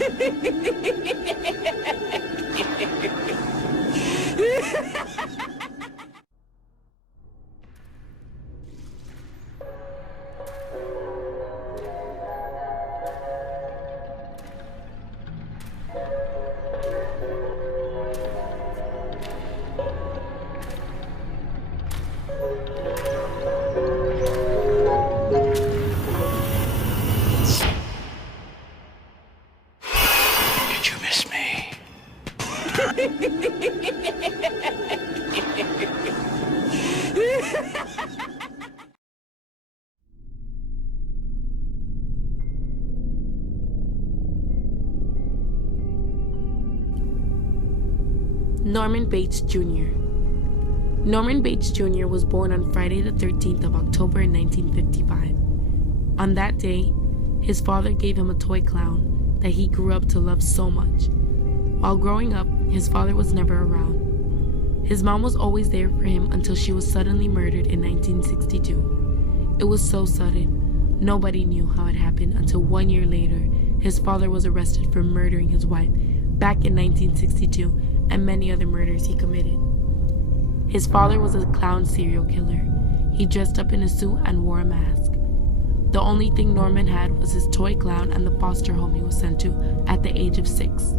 Did you miss me? Norman Bates Jr. Norman Bates Jr. was born on Friday the 13th of October in 1955. On that day, his father gave him a toy clown that he grew up to love so much. While growing up, his father was never around. His mom was always there for him until she was suddenly murdered in 1962. It was so sudden, nobody knew how it happened until 1 year later, his father was arrested for murdering his wife back in 1962 and many other murders he committed. His father was a clown serial killer. He dressed up in a suit and wore a mask. The only thing Norman had was his toy clown and the foster home he was sent to at the age of 6.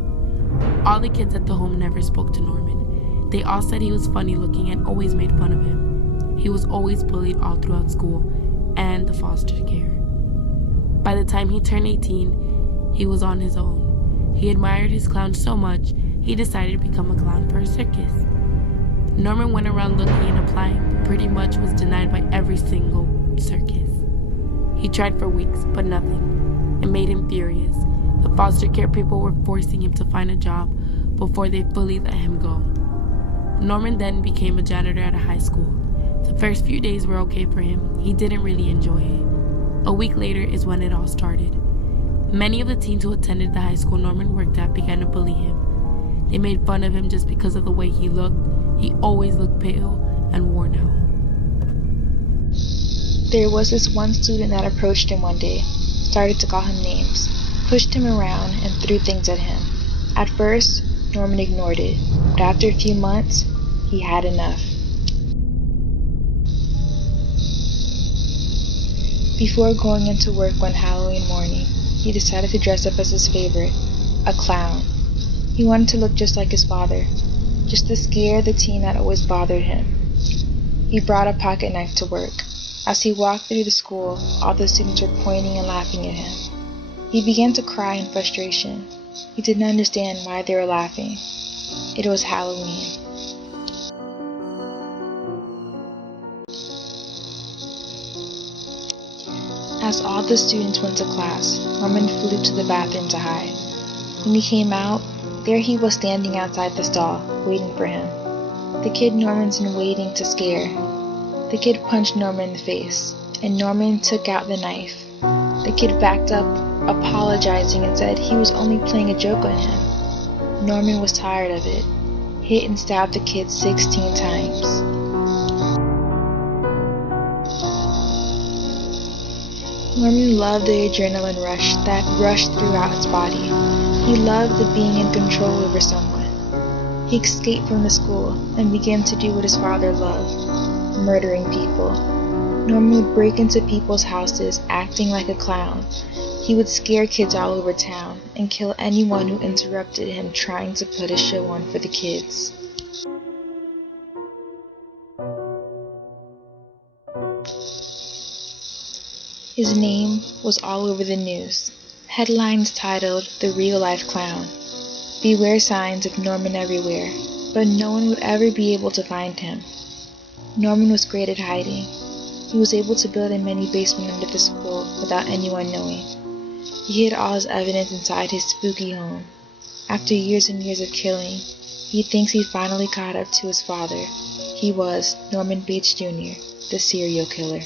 All the kids at the home never spoke to Norman. They all said he was funny looking and always made fun of him. He was always bullied all throughout school and the foster care. By the time he turned 18, he was on his own. He admired his clown so much, he decided to become a clown for a circus. Norman went around looking and applying, but pretty much was denied by every single circus. He tried for weeks, but nothing. It made him furious. The foster care people were forcing him to find a job before they fully let him go. Norman then became a janitor at a high school. The first few days were okay for him. He didn't really enjoy it. A week later is when it all started. Many of the teens who attended the high school Norman worked at began to bully him. They made fun of him just because of the way he looked. He always looked pale and worn out. There was this one student that approached him one day, started to call him names, pushed him around, and threw things at him. At first, Norman ignored it, but after a few months, he had enough. Before going into work one Halloween morning, he decided to dress up as his favorite, a clown. He wanted to look just like his father, just to scare the teen that always bothered him. He brought a pocket knife to work. As he walked through the school, all the students were pointing and laughing at him. He began to cry in frustration. He didn't understand why they were laughing. It was Halloween. As all the students went to class, Norman flew to the bathroom to hide. When he came out, there he was standing outside the stall, waiting for him. The kid Norman's been waiting to scare. The kid punched Norman in the face, and Norman took out the knife. The kid backed up, apologizing, and said he was only playing a joke on him. Norman was tired of it, hit and stabbed the kid 16 times. Norman loved the adrenaline rush that rushed throughout his body. He loved the being in control over someone. He escaped from the school and began to do what his father loved, murdering people. Norman would break into people's houses acting like a clown. He would scare kids all over town and kill anyone who interrupted him trying to put a show on for the kids. His name was all over the news. Headlines titled, "The Real Life Clown." Beware signs of Norman everywhere, but no one would ever be able to find him. Norman was great at hiding. He was able to build a mini basement under the school without anyone knowing. He hid all his evidence inside his spooky home. After years and years of killing, he thinks he finally caught up to his father. He was Norman Bates Jr., the serial killer.